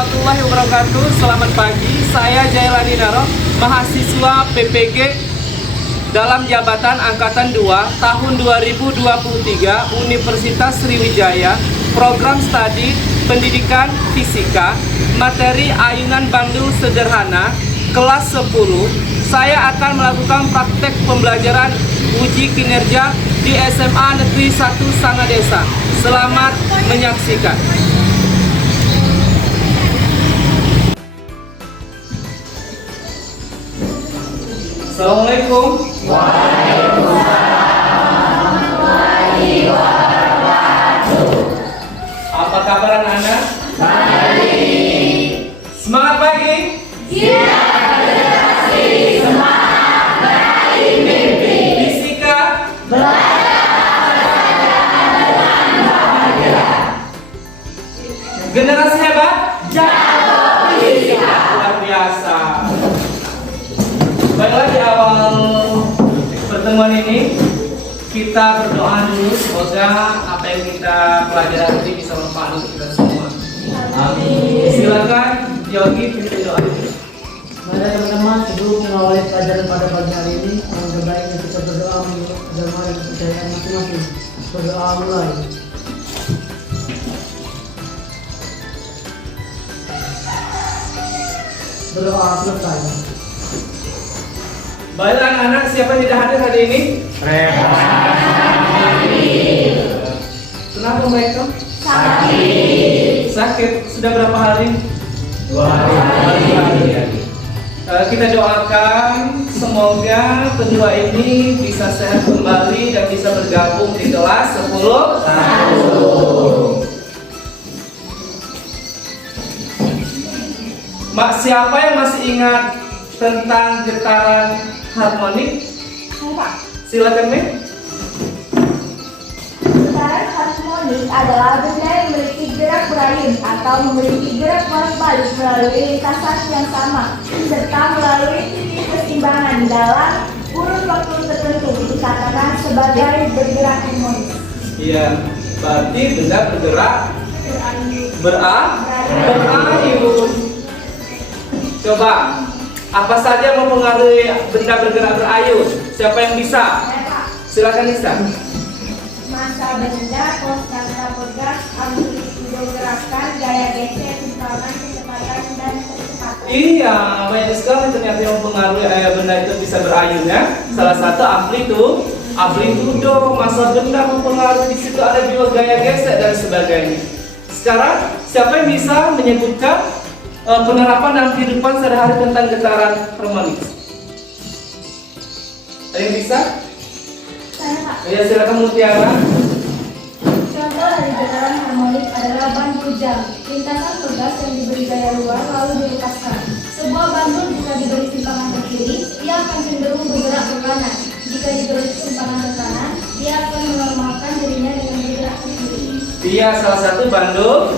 warahmatullahi wabarakatuh. Selamat pagi, saya Jailani Naro, mahasiswa PPG dalam jabatan Angkatan 2 tahun 2023 Universitas Sriwijaya, program studi pendidikan fisika, materi ayunan bandul sederhana, kelas 10. Saya akan melakukan praktek pembelajaran uji kinerja di SMA Negeri 1 Sangadesa. Selamat menyaksikan. Assalamualaikum. Waalaikumsalam warahmatullahi wabarakatuh. Apa kabar anak-anak? Baik. Semangat pagi. Siap generasi semangat meraih mimpi. Fisika. Generasi hebat. Jago fisika. Luar biasa. Baiklah, di awal pertemuan ini kita berdoa dulu, semoga apa yang kita pelajari nanti bisa bermanfaat untuk kita semua. Amin. Silakan Yogi pimpin doa dulu. Mari teman-teman, sebelum mengawali pelajaran pada pagi hari ini, alangkah baiknya kita berdoa menurut agama dan kepercayaan masing-masing. Berdoa mulai. Berdoa selesai. Baiklah anak-anak, siapa yang tidak hadir hari ini? Kenapa mereka? Sakit. Sudah berapa hari? 2 hari. Kita doakan semoga kedua ini bisa sehat kembali dan bisa bergabung di kelas 10. Mak, siapa yang masih ingat tentang getaran harmonik? Silakan, Mek. Getaran harmonik adalah benda yang memiliki gerak berayun atau memiliki gerak balik melalui lintasan yang sama serta melalui titik keseimbangan dalam kurun waktu tertentu dikatakan sebagai bergerak harmonis. Iya, berarti benda bergerak berayun. Coba, apa saja mempengaruhi benda bergerak berayun? Siapa yang bisa? Silakan Nisa. Massa benda, konstanta pegas, amplitudo gerakan, gaya geser, timbangan, kecepatan dan kecepatan. Iya, banyak sekali ternyata yang mempengaruhi benda itu bisa berayun ya. Salah satu amplitudo, massa benda mempengaruhi, di situ ada juga gaya geser dan sebagainya. Sekarang siapa yang bisa menyebutkan penerapan dalam kehidupan sehari-hari tentang getaran harmonik? Ada yang bisa? Saya, Pak. Ya, silakan Mutiara. Contoh dari getaran harmonik adalah bandul jam. Lintasan pegas yang diberi gaya luar lalu dilepaskan. Sebuah bandul jika diberi simpangan ke kiri, ia akan cenderung bergerak ke kanan. Jika diberi simpangan ke kanan, ia akan menormalkan dirinya dengan bergerak ke kiri. Iya, salah satu bandul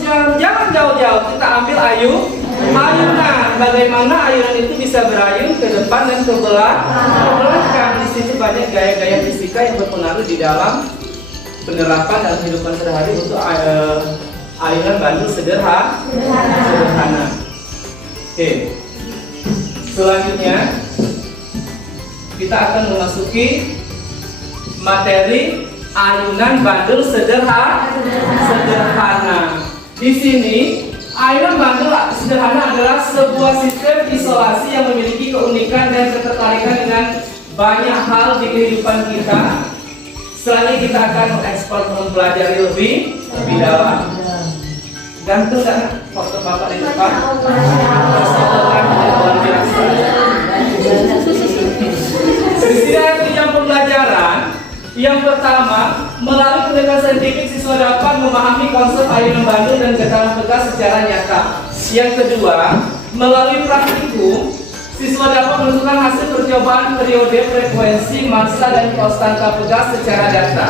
jam. Jangan jauh-jauh, kita ambil ayunan. Bagaimana ayunan itu bisa berayun ke depan dan ke belakang. Di situ banyak gaya-gaya fisika yang berpengaruh di dalam penerapan dalam kehidupan sehari-hari untuk ayunan bandul sederhana. Oke. Selanjutnya kita akan memasuki materi ayunan bandul sederhana. Di sini ayunan bandul sederhana adalah sebuah sistem isolasi yang memiliki keunikan dan ketertarikan dengan banyak hal di kehidupan kita. Selanjutnya kita akan mengeksplor mempelajari lebih dalam. Gantung kan foto bapak di depan. Di sini ada 3 pembelajaran. Yang pertama, melalui pendekatan saintifik siswa dapat memahami konsep ayunan bandul dan getaran pegas secara nyata. Yang kedua, melalui praktikum, siswa dapat menentukan hasil percobaan periode, frekuensi, massa, dan konstanta pegas secara data.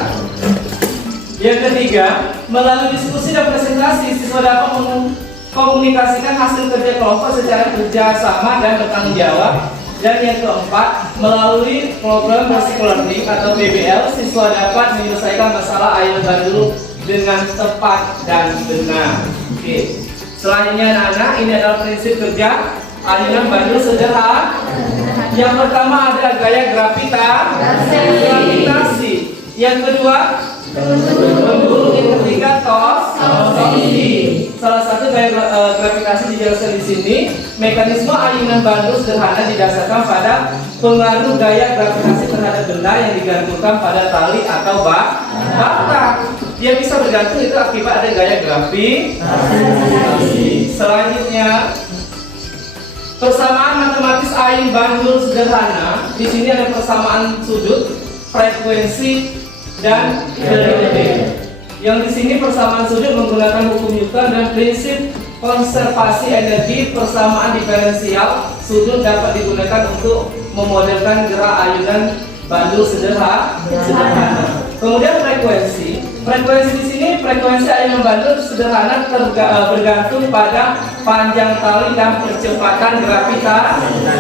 Yang ketiga, melalui diskusi dan presentasi, siswa dapat mengkomunikasikan hasil kerja kelompok secara kerjasama dan bertanggung jawab. Dan yang keempat, melalui program basic learning atau PBL, siswa dapat menyelesaikan masalah ayunan bandul dengan tepat dan benar. Oke. Selanjutnya anak-anak, ini adalah prinsip kerja ayunan bandul sederhana. Yang pertama ada gaya gravitasi. Yang kedua pendulum. Yang ketiga torsi. Salah satu gaya gravitasi dijelaskan di sini. Mekanisme ayunan bandul sederhana didasarkan pada pengaruh gaya gravitasi terhadap benda yang digantungkan pada tali atau batang. Dia bisa bergantung itu akibat ada gaya gravitasi. Selanjutnya persamaan matematis ayun bandul sederhana. Di sini ada persamaan sudut, frekuensi, dan periode. Yang di sini persamaan sudut menggunakan hukum Newton dan prinsip konservasi energi. Persamaan diferensial sudut dapat digunakan untuk memodelkan gerak ayunan bandul sederhana. Kemudian frekuensi. Frekuensi di sini frekuensi ayunan bandul sederhana bergantung pada panjang tali dan percepatan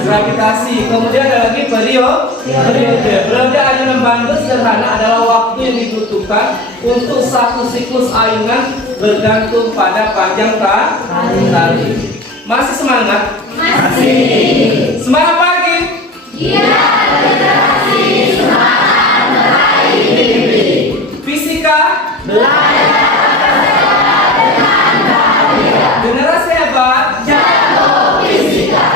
gravitasi. Kemudian ada lagi periode. Periode ayunan bandul sederhana adalah waktu yang dibutuhkan untuk satu siklus ayunan bergantung pada panjang tali. Masih semangat? Masih. Semangat pagi? Iya, literasi semangat meraih mimpi. Fisika? Belajar dengan bahagia. Generasi hebat? Jago fisika.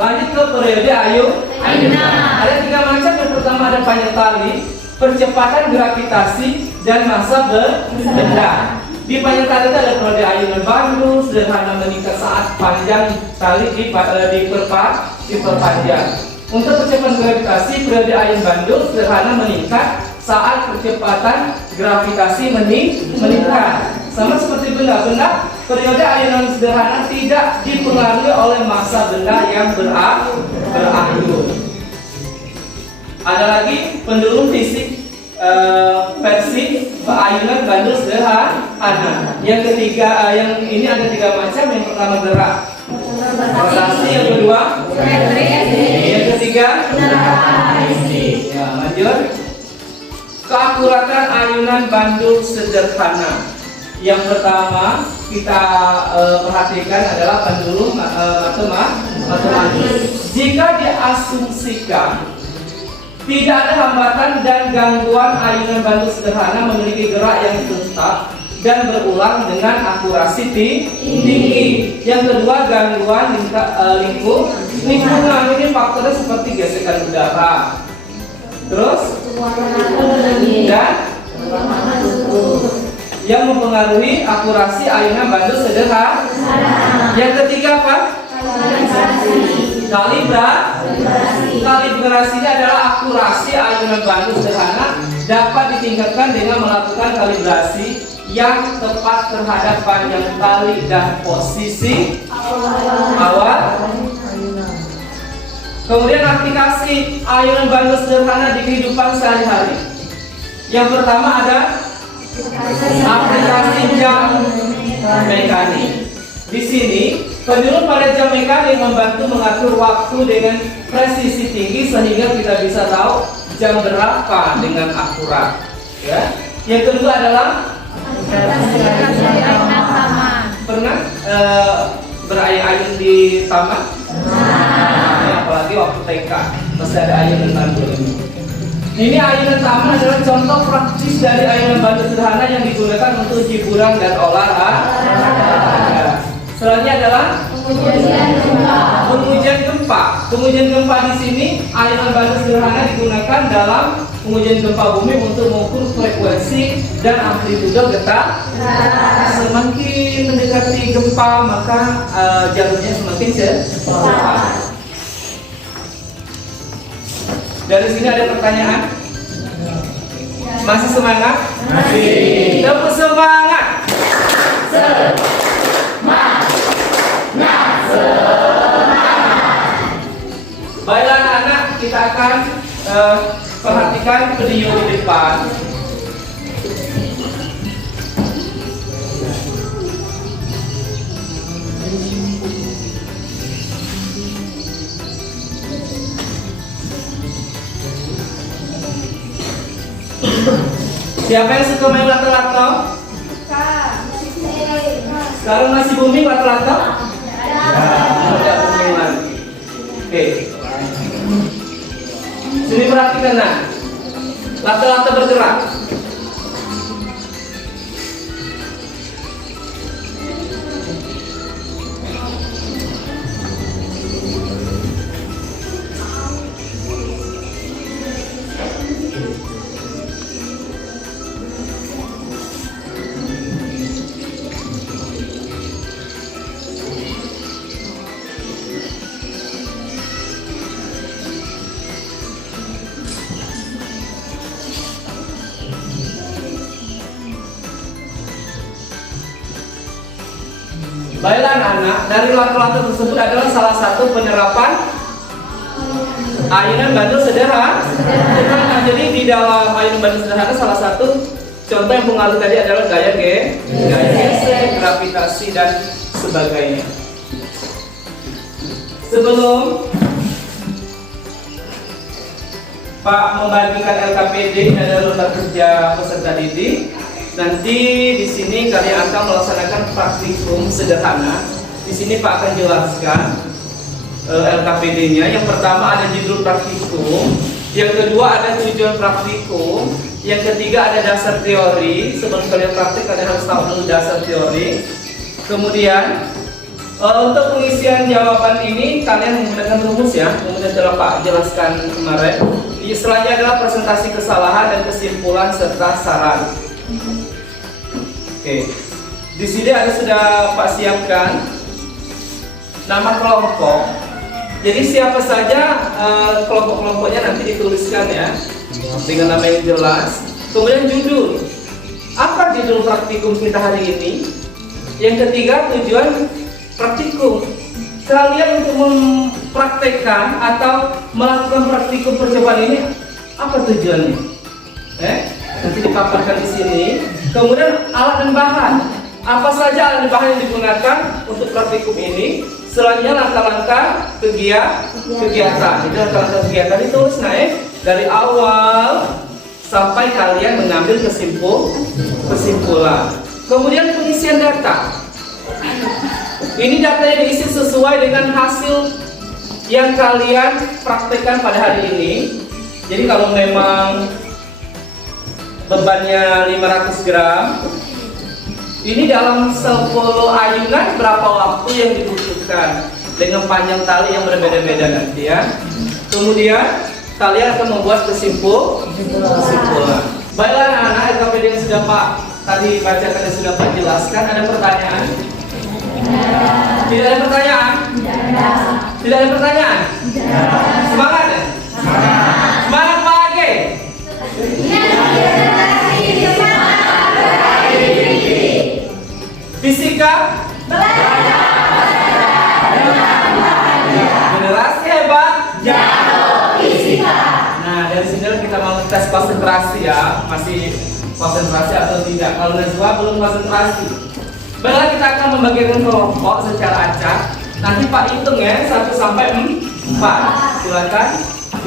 Lanjut ke periode Ayunan. Ada 3 macam. Yang pertama ada panjang tali, percepatan gravitasi, dan massa benda. Di panjang tali itu ada periode ayunan bandul sederhana meningkat saat panjang tali diperpanjang. Untuk percepatan gravitasi, periode ayunan bandul sederhana meningkat saat percepatan gravitasi meningkat. Sama seperti benda-benda, periode ayunan sederhana tidak dipengaruhi oleh massa benda yang berayun. Ada lagi pendulum fisik versi ayunan bandul sederhana. Yang ketiga, yang ini ada 3 macam. Yang pertama gerak rotasi, yang kedua yang ketiga ya, lanjut. Keakuratan ayunan bandul sederhana. Yang pertama kita perhatikan adalah pendulum matematis. Jika diasumsikan tidak ada hambatan dan gangguan, ayunan bandul sederhana memiliki gerak yang tetap dan berulang dengan akurasi tinggi. Yang kedua, gangguan lingkungan. Ini faktornya seperti gesekan udara. Terus dan yang mempengaruhi akurasi ayunan bandul sederhana. Yang ketiga apa? Kalibrasinya adalah akurasi ayunan bandul sederhana dapat ditingkatkan dengan melakukan kalibrasi yang tepat terhadap panjang tali dan posisi awal. Kemudian aplikasi ayunan bandul sederhana di kehidupan sehari-hari. Yang pertama ada aplikasi jam mekanik. Di sini pendulum pada jam mekanik membantu mengatur waktu dengan presisi tinggi sehingga kita bisa tahu jam berapa dengan akurat. Ya. Yang kedua adalah pernah berayun-ayun di taman? Apalagi waktu TK masih ada ayunan bandul. Ini ayunan taman adalah contoh praktis dari ayunan bandul sederhana yang digunakan untuk hiburan dan olahraga. Selanjutnya adalah pengujian gempa. Pengujian gempa di sini ayunan bandul sederhana digunakan dalam pengujian gempa bumi untuk mengukur frekuensi dan amplitude getar. Semakin mendekati gempa maka jalurnya semakin cepat. Dari sini ada pertanyaan? Masih semangat? Masih. Tepuk semangat. Baiklah anak-anak, kita akan perhatikan video di depan. Siapa yang suka main lato-lato? Sekarang nasi booming rata-rata? Tidak booming lagi. Oke. Sini perhatikan nah. Rata-rata bergerak. Baiklah anak-anak, dari latar-latar tersebut adalah salah satu penyerapan ayunan bandul sederhana. Jadi di dalam ayunan bandul sederhana salah satu contoh yang pengaruh tadi adalah gaya gesek, gravitasi dan sebagainya. Sebelum Pak membagikan LKPD dan lembar kerja peserta didik, nanti di sini kalian akan melaksanakan praktikum sederhana. Di sini Pak akan jelaskan LKPD-nya. Yang pertama ada judul praktikum, yang kedua ada tujuan praktikum, yang ketiga ada dasar teori. Sebelum kalian praktik kalian harus tahu dulu dasar teori. Kemudian untuk pengisian jawaban ini kalian menggunakan rumus ya, kemudian telah Pak jelaskan kemarin. Selanjutnya adalah presentasi kesalahan dan kesimpulan serta saran. Oke, di sini ada sudah Pak siapkan nama kelompok. Jadi siapa saja kelompok-kelompoknya nanti dituliskan ya dengan nama yang jelas. Kemudian judul, apa judul praktikum kita hari ini? Yang ketiga tujuan praktikum. Kalian untuk mempraktekkan atau melakukan praktikum percobaan ini apa tujuannya? Nanti dipaparkan di sini. Kemudian alat dan bahan, apa saja alat dan bahan yang digunakan untuk praktikum ini. Selanjutnya langkah-langkah kegiatan. Itu langkah-langkah kegiatan ditulis naik dari awal sampai kalian mengambil kesimpulan. Kemudian pengisian data. Ini datanya diisi sesuai dengan hasil yang kalian praktekkan pada hari ini. Jadi kalau memang bebannya 500 gram, ini dalam 10 ayunan berapa waktu yang dibutuhkan dengan panjang tali yang berbeda-beda nanti ya. Kemudian kalian akan membuat kesimpulan. Baiklah anak-anak, LKPD yang sudah Pak tadi bacakan dan sudah Pak jelaskan, ada pertanyaan? Tidak ada pertanyaan? Tidak ada pertanyaan? Semangat ya? Semangat Pak Age! Fisika generasi hebat Jago fisika. Nah dari sini kita mau tes konsentrasi ya, masih konsentrasi atau tidak. Kalau Najwa belum konsentrasi. Baiklah kita akan membagikan kelompok secara acak. Nanti Pak hitung ya 1 sampai 4. Silakan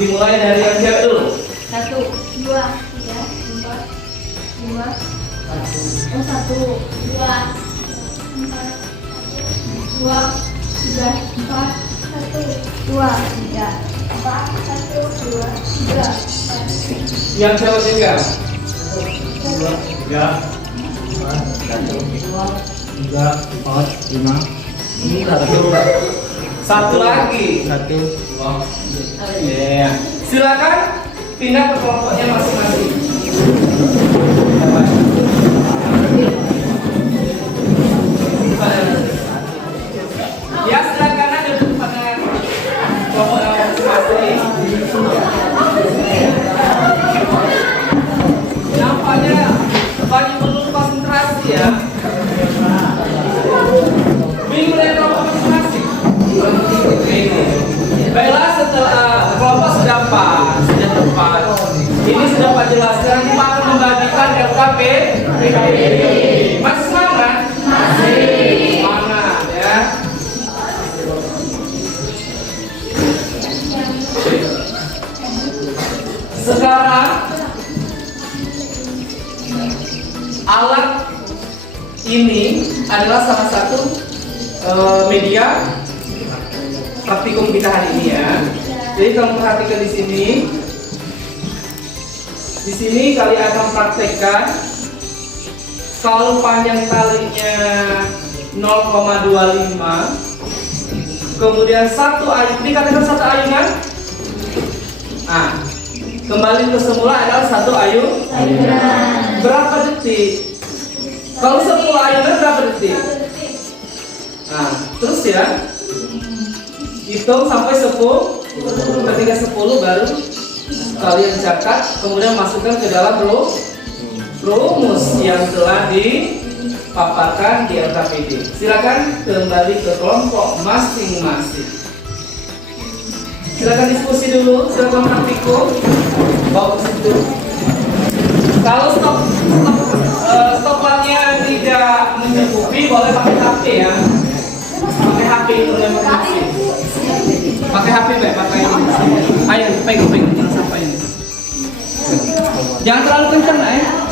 dimulai dari yang cewek dulu. 1, 2, 3, 4, 5, 1, 2, 4, 2, 3, 4, 1, 2, 3, 4, 1, 2, 3, 4. Yang cewek juga. 2, 3, 4, 5. Ini Satu lagi. 1, 2. Iya. Silakan pindah ke kelompoknya masing-masing. Ya silakan aja duduk pada kelompok masing-masing. Nampaknya bagi perlu konsentrasi ya. Bingung dari kelompok masing-masing. Baiklah, setelah kelompok sudah tepat. Ini sudah Pak jelaskan. Kita akan membagikan LKPD. Masih semangat? Masih. Semangat ya. Sekarang alat ini adalah salah satu media praktikum kita hari ini ya. Jadi kamu perhatikan di sini kalian akan praktekkan kalau panjang talinya 0,25, kemudian satu ayunan, dikatakan satu ayunan. Nah, kembali ke semula adalah satu ayunan. Berapa detik? Kalau 10 ayunan berapa detik? Nah, terus ya, hitung sampai 10. Ketika 10 baru kalian catat, kemudian masukkan ke dalam rumus yang telah dipaparkan di LKPD. Silakan kembali ke kelompok masing-masing. Silakan diskusi dulu, silakan praktikum. Bawa ke situ. Kalau stopannya tidak mencukupi, boleh pakai HP ya. Pakai HP itu yang masing. Pakai HP baik, pakai ini. Ayo, pegang jangan sampai ini. Jangan terlalu kencang ya.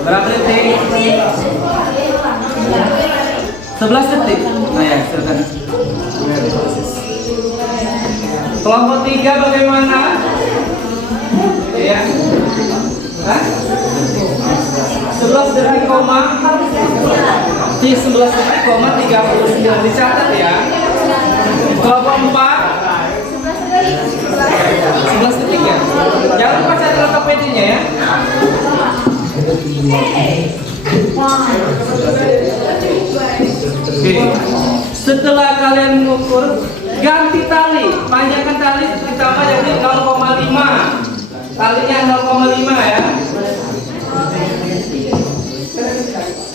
Berapa detik? 11 detik. Nah ya, silakan. Kelompok 3 bagaimana? Ya. Hah? 11 detik koma. 11 detik koma 39. Dicatat ya. Kelompok 4 11 detik ya. Jangan lupa catat LKPD-nya ya. Oke. Setelah kalian mengukur, ganti tali, panjangkan tali ditambah jadi 0,5. Talinya 0,5 ya.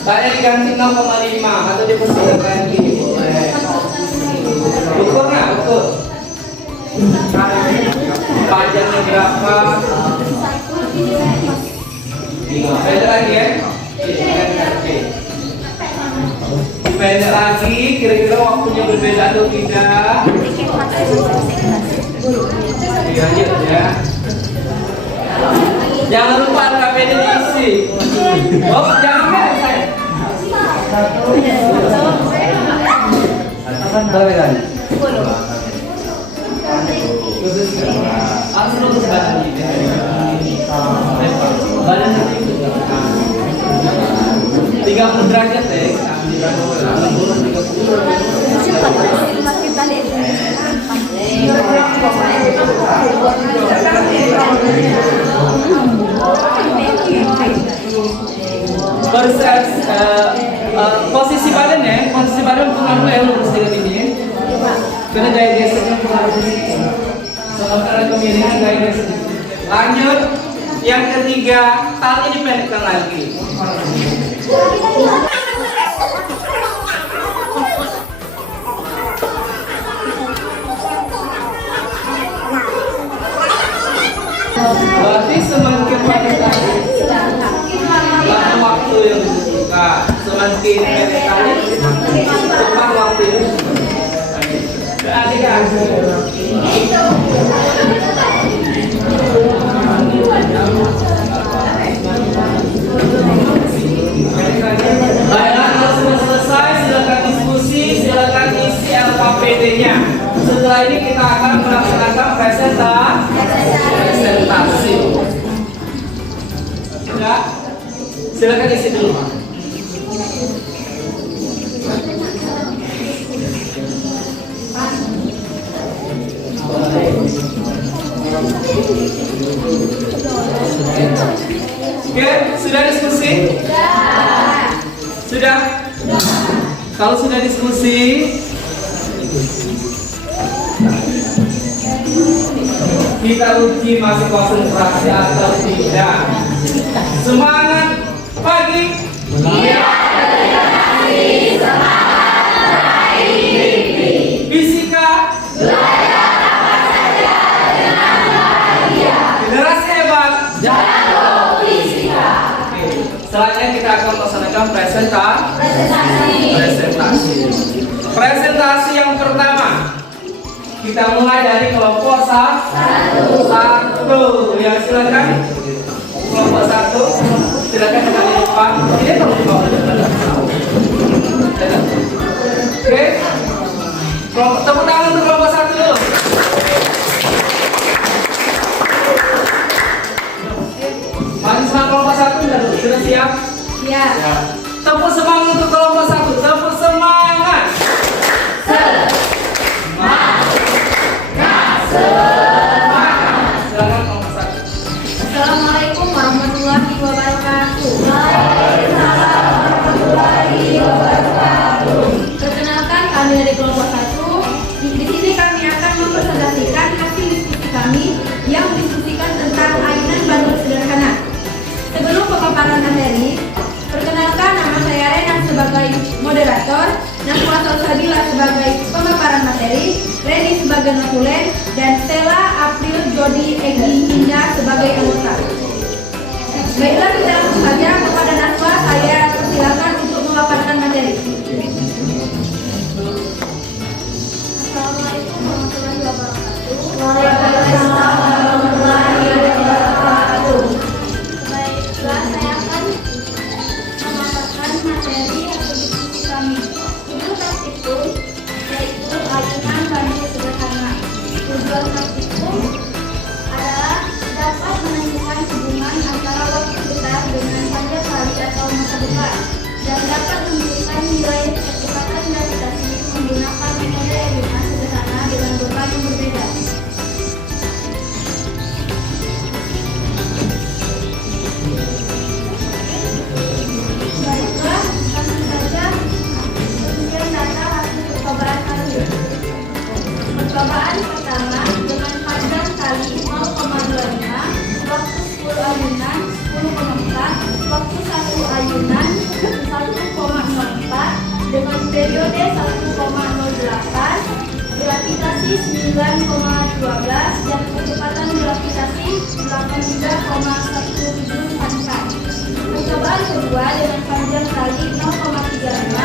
Talinya diganti 0,5 atau dipersihkan gini. Ukur nggak? Ukur. Panjangnya berapa? Pendek lagi ya. Pendek lagi, kira-kira waktunya berbeda atau tidak? Lanjut ya. Jangan lupa LKPD diisi. Oh, jangan saya. Berapa kali? 10. Harus lurus badannya. Badan 30 derajat ya. Posisi badan pengaruh ya lurus dengan ini. Karena gaya gesernya pengaruh sedikit. Sementara kemiringan gaya geser. Lanjut, yang ketiga, tali dipendekkan lagi. Berarti semakin pendek tali, lama waktu yang dibutuhkan. Semakin pendek tali, cepat waktu yang dibutuhkan. Adik-adik. Baiklah, kalau sudah selesai, silakan diskusi, silakan isi LKPD-nya. Setelah ini kita akan melaksanakan presentasi. Sudah? Silakan isi dulu. Oke, sudah diskusi? Sudah? Kalau sudah diskusi, kita uji masih konsentrasi atau tidak. Semangat pagi. Fisika. Generasi hebat. Oke. Selanjutnya kita akan melaksanakan presentasi yang pertama. Kita mulai dari kelompok satu. Ya, silakan. Kelompok satu. Silakan kembali di depan. Ini perlu dibawa. Oke. Tepuk tangan untuk kelompok satu dulu. Mari semangat kelompok satu sudah siap? Ya. Tepuk semangat untuk kelompok satu. Tepuk semangat. Silakan kelompok satu. Assalamualaikum warahmatullahi wabarakatuh. Perkenalkan, kami dari kelompok 1. Di sini kami akan mempresentasikan hasil diskusi kami yang mendiskusikan tentang ayunan bandul sederhana. Sebelum pemaparan materi, perkenalkan, nama saya Rena sebagai moderator, Naswa Salsabila sebagai pemaparan materi, Reni sebagai notulen, dan Stella, April, Jody, Egi, Indah sebagai anggota. Baiklah, kita langsung saja kepada Naswa. Saya persilakan untuk memaparkan materi. Assalamualaikum warahmatullahi wabarakatuh. Waalaikumsalam warahmatullahi wabarakatuh. Baiklah, saya akan memaparkan materi atau diskusi kami. Judul praktikum yaitu ayunan bandul sederhana. Tujuan praktikum adalah dapat menentukan hubungan antara waktu besar dengan panjang kali atau masa besar, dan dapat menentukan nilai kecepatan gravitasi menggunakan metode ayunan sederhana dengan beban yang berbeda. Baiklah, langsung saja sekian data hasil percobaan kali. Percobaan pertama dengan panjang kali 0,25, waktu 10 ayunan 10,4, waktu 1 ayunan 1,04, dengan periode 1,08, gravitasi 9,12 dan kecepatan gravitasi 83,17 Percobaan kedua dengan panjang kali 0,36,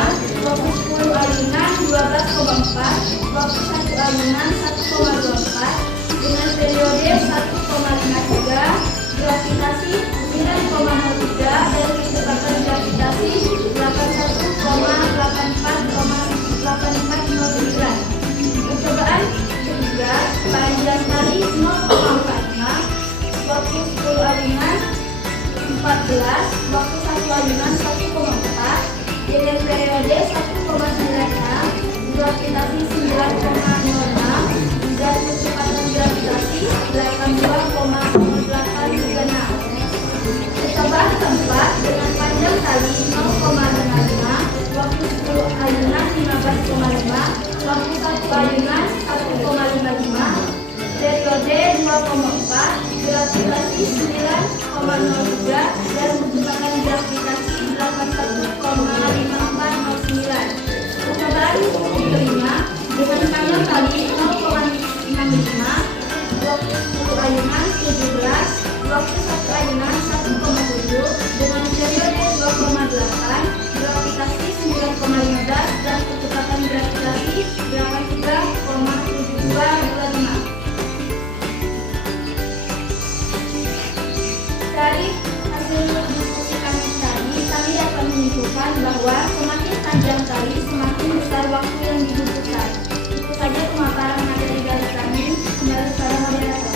waktu 10 ayunan 12,4, waktu 1 ayunan 1,24, dengan periode 1,53, gravitasi 9,03 dan kecepatan gravitasi 81,84,8409. Percobaan ketiga panjang kali 0,46, waktu 10 ayunan 14, waktu 1 ayunan 1,4, dengan periode 1,96, gravitasi 9,06 dan kecepatan gravitasi 82,0836. Percobaan keempat dengan panjang kali 0,55, waktu 10 ayunan 15,5, waktu 1 ayunan 1,55, periode 2,4, gravitasi 9,03 dan kecepatan gravitasi 81,5409. Percobaan kelima dengan panjang kali 0,65, waktu 10 ayunan 17, waktu 1 ayunan 1,7, dengan periode 2,8, gravitasi 9,15 dan kecepatan gravitasi 83,7225. Dari hasil diskusi kami tadi, kami dapat menyimpulkan bahwa semakin panjang kali, semakin besar waktu yang dibutuhkan. Itu saja pemaparan materi dari kami. Kembali kepada moderator.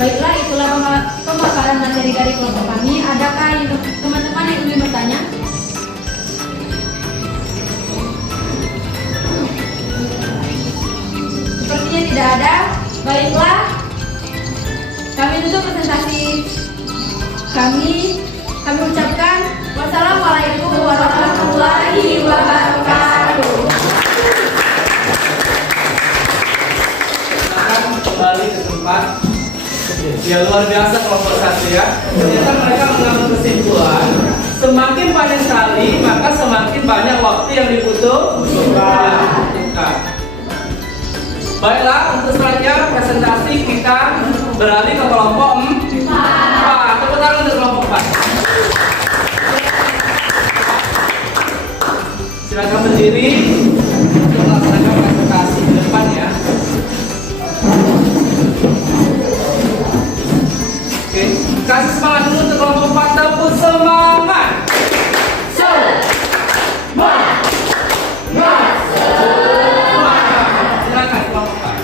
Baiklah, itulah pemaparan materi dari kelompok kami. Adakah teman-teman yang ingin bertanya? Sepertinya tidak ada. Baiklah, kami tutup presentasi kami ucapkan wassalamualaikum warahmatullahi wabarakatuh. Akan kembali ke tempat. Ya, luar biasa kelompok satu ya. Ternyata mereka mengambil kesimpulan Semakin panjang tali, maka semakin banyak waktu yang dibutuhkan. Baiklah, untuk selanjutnya presentasi kita beralih ke kelompok 4. Tepuk tangan untuk kelompok 4. Silakan berdiri untuk melaksanakan presentasi di depan ya. Oke, kasih semangat dulu untuk kelompok 4. Tepuk semangat. Silakan kelompok 4.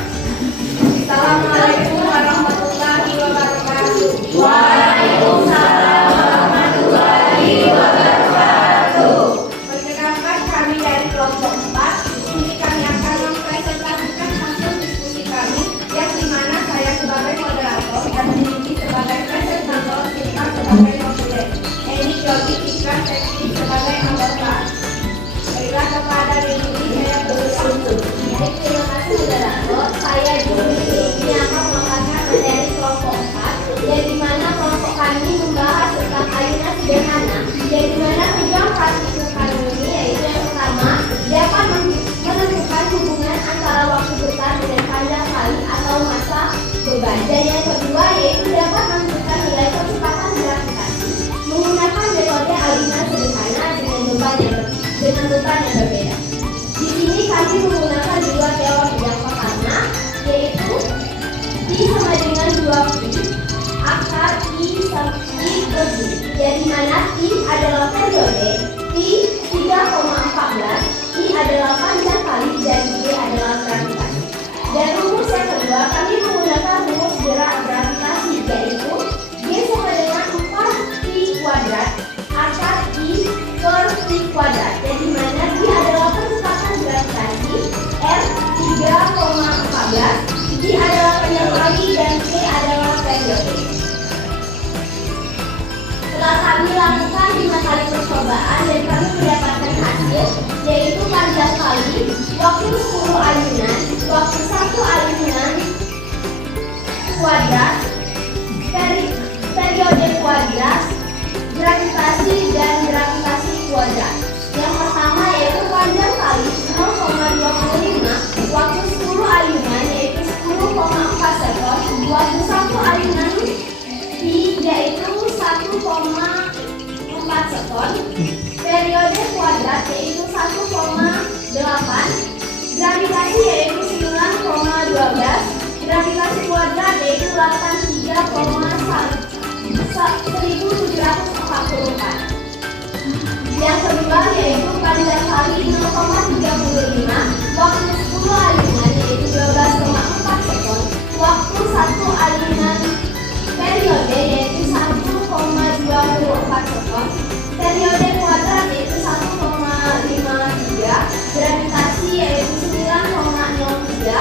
Assalamualaikum warahmatullahi wabarakatuh. Waalaikumsalam warahmatullahi wabarakatuh. Perkenalkan, kami dari kelompok 4. Di sini kami akan mempresentasikan hasil diskusi kami, yang dimana saya sebagai moderator dan Dini sebagai presentator, Sita sebagai moderator, Eni Jody Iklan Teknik sebagai anggota. Baiklah, kepada Dini saya bersyukur. Baik, terima kasih moderator. Saya Juni ini akan mengangkat materi kelompok 4, yang dimana kelompok kami membahas tentang ayunan sederhana, yang dimana tujuan praktikum ini yaitu yang pertama, dapat menentukan hubungan antara waktu bertahan dengan panjang kali atau masa beban, dan yang kedua yaitu dapat menentukan nilai kecepatan gravitasi menggunakan metode ayunan sederhana dengan beban yang berbeda. Di sini kami menggunakan dua teori yang pertama, yaitu I sama dengan 2Pi akar I per J, yang dimana I adalah periode, Pi 3,14, I adalah panjang kali, dan J adalah gravitasi. Dan rumus yang kedua, kami menggunakan rumus gerak gravitasi, yaitu G sama dengan 4Pi kuadrat akar I per Pi kuadrat, yang dimana G adalah percepatan gravitasi, R 3,14, I adalah panjang kali, dan K adalah periode. Setelah kami lakukan 5 kali percobaan dan kami mendapatkan hasil, yaitu panjang kali, waktu 10 ayunan, waktu 1 ayunan kuadrat, periode kuadrat, gravitasi, dan gravitasi kuadrat. Yang pertama yaitu panjang kali 0,25, waktu 10 ayunan yaitu 10,4 sekon, waktu 1 ayunan Pi yaitu 1,4 sekon, periode kuadrat yaitu 1,8, gravitasi yaitu 9,12, gravitasi kuadrat yaitu 83,1744. Yang kedua yaitu panjang kali 0,35, waktu 10 ayunan yaitu 12,4 sekon, waktu 1 ayunan periode yaitu 1,24 sekon, periode kuadrat yaitu 1,53, gravitasi yaitu 9,03,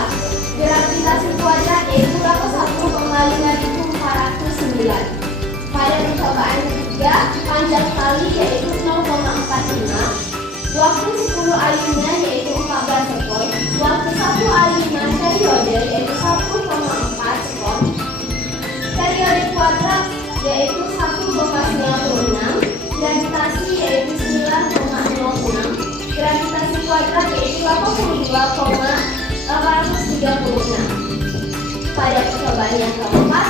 gravitasi kuadrat yaitu 1,5409. Pada percobaan ketiga, panjang kali yaitu 0,45, waktu 10 ayunan yaitu 14 sekon, waktu 1 ayunan periode yaitu 1,4 sekon, periode kuadrat yaitu 1,96, gravitasi yaitu 9,06, gravitasi kuadrat yaitu 82,836. Pada percobaan yang keempat,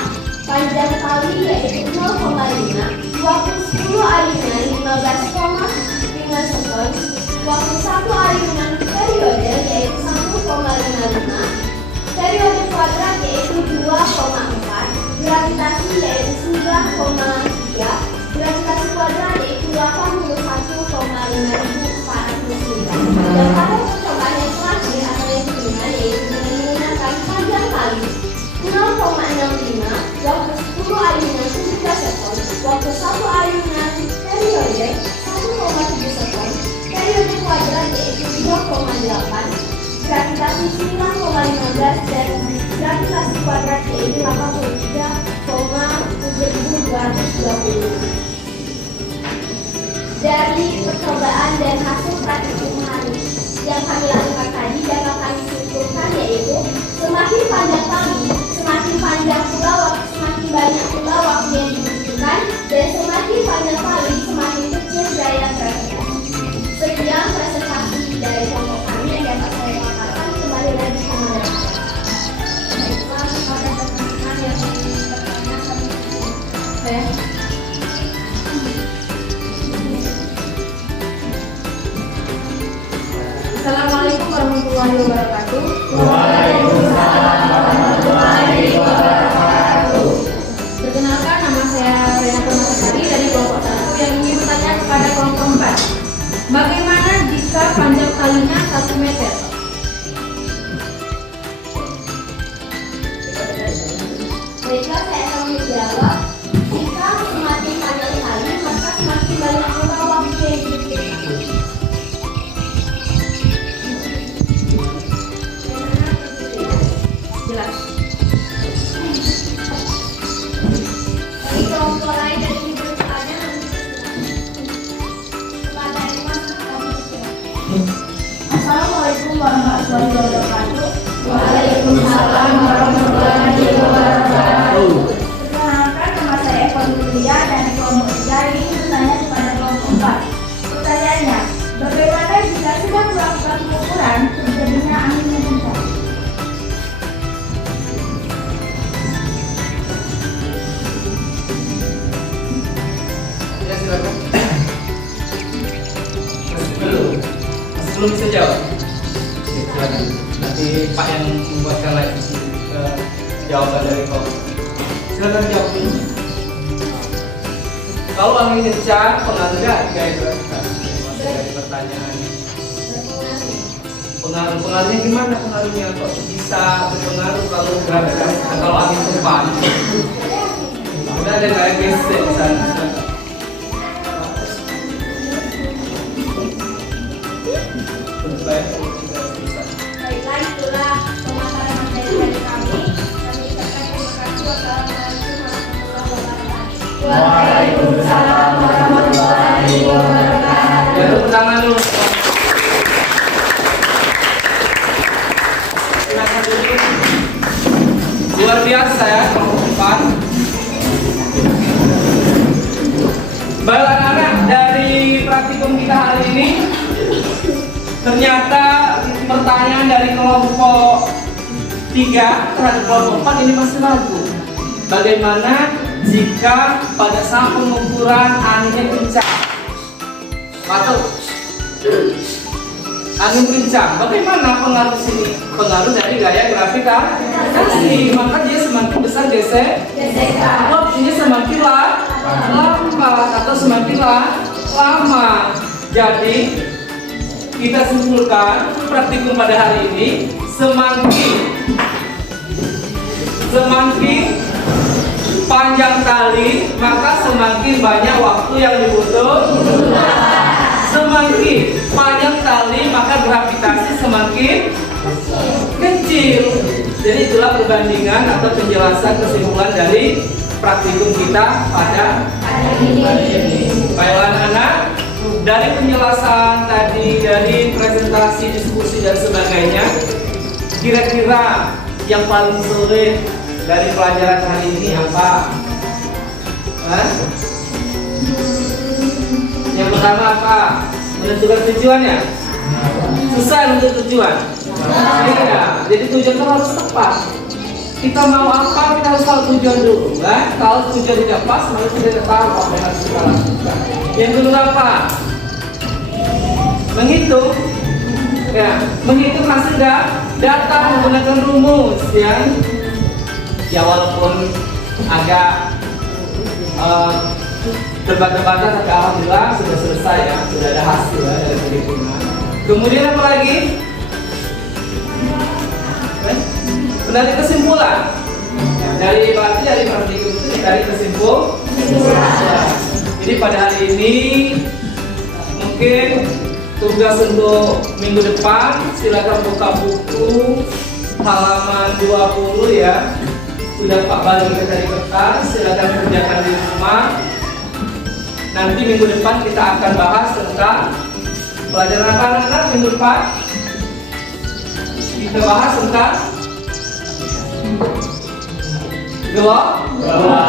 panjang kali yaitu 0,5, waktu 10 ayunan 15,5 sekon, waktu 1 ayunan periode yaitu 1,55, periode kuadrat yaitu 2,4, gravitasi yaitu 9,3, gravitasi kuadrat yaitu 81,5409. Dan pada percobaan yang terakhir atau yang kelima yaitu dengan menggunakan panjang kali 0,65, waktu 10 ayunan 17 sekon, waktu 1 ayunan periode 1,7 sekon, periode kuadrat yaitu 2,8, gravitasi 9,15, dan gravitasi kuadrat yaitu 83,7220. Dari percobaan dan hasil praktikum hari yang kami lakukan tadi dapat kami simpulkan yaitu semakin panjang kali, semakin panjang pula waktu, semakin banyak pula waktu yang dibutuhkan, dan semakin panjang kali, semakin kecil Perkenalkan, nama saya Rena Permatasari dari kelompok 1 yang ingin bertanya kepada kelompok 4. Bagaimana jika panjang talinya 1 meter? Baiklah, saya akan menjawab. Jika semakin panjang tali, maka semakin banyak membawa Jelas. Dari kelompok lain yang ingin bertanya kepada Imas Assalamualaikum warahmatullahi wabarakatuh. Waalaikumsalam warahmatullahi wabarakatuh. Perkenalkan, nama saya Eko Yulia dari kelompok 3 ini bertanya kepada kelompok 4. Pertanyaannya, bagaimana jika sudah melakukan pengukuran terjadinya angin yang kencang? Ya, silakan. Masih belum bisa jawab. Oke, silakan. Nanti Pak yang membuatkan lagi jawaban dari kau. Silakan jawab dulu. Kalau angin kencang, pengaruh nggak gaya gravitasi? Masih dari pertanyaan. Pengaruhnya gimana? Pengaruhnya kok bisa berpengaruh kalau gravitasi? Kalau angin depan, udah ada kayak gesek di sana. Baiklah, itulah pemaparan materi dari kami. Kami ucapkan terima kasih. Wassalamualaikum warahmatullahi wabarakatuh. Waalaikumsalam warahmatullahi wabarakatuh. Ya, tepuk tangan dulu. Silakan duduk. Luar biasa ya, kelompok 4. Baik anak-anak, dari praktikum kita hari ini ternyata pertanyaan dari kelompok 3 terhadap kelompok 4 ini masih ragu. Bagaimana jika pada saat pengukuran anginnya kencang? Batuk. Angin kencang. Bagaimana pengaruh sini? Pengaruh dari gaya gravitasi. Maka dia semakin besar gesekan. Waktunya semakin lambat atau semakin lama. Jadi kita simpulkan praktikum pada hari ini semakin panjang tali maka semakin banyak waktu yang dibutuhkan. Semakin panjang tali maka gravitasi semakin kecil. Jadi itulah perbandingan atau penjelasan kesimpulan dari praktikum kita pada hari ini. Baiklah anak-anak, dari penjelasan tadi, dari presentasi, diskusi dan sebagainya, kira-kira yang paling sulit dari pelajaran hari ini apa? Yang pertama apa? Menentukan tujuannya. Susah untuk tujuan. Iya. Jadi tujuan itu harus tepat. Kita mau apa? Kita harus tahu tujuan dulu, kan? Kalau tujuan tidak pas, maka tidak tahu apa yang harus kita lakukan. Yang kedua apa? Menghitung. Ya, menghitung hasil data menggunakan rumus yang ya walaupun agak debat-debatan tapi alhamdulillah sudah selesai ya, sudah ada hasil ya dari perhitungan. Kemudian apa lagi? Menarik kesimpulan. Dari praktikum itu dari kesimpulan. Jadi pada hari ini mungkin tugas untuk minggu depan silakan buka buku halaman 20 ya. Sudah Pak bagi dari kertas, silakan kerjakan di rumah. Nanti minggu depan kita akan bahas tentang pelajaran apa anak-anak minggu depan? Kita bahas tentang gelombang.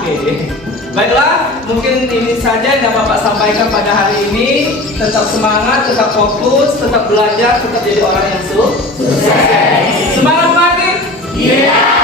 Oke. Baiklah, mungkin ini saja yang dapat Bapak sampaikan pada hari ini. Tetap semangat, tetap fokus, tetap belajar, tetap jadi orang yang sukses. Semangat pagi. Iya.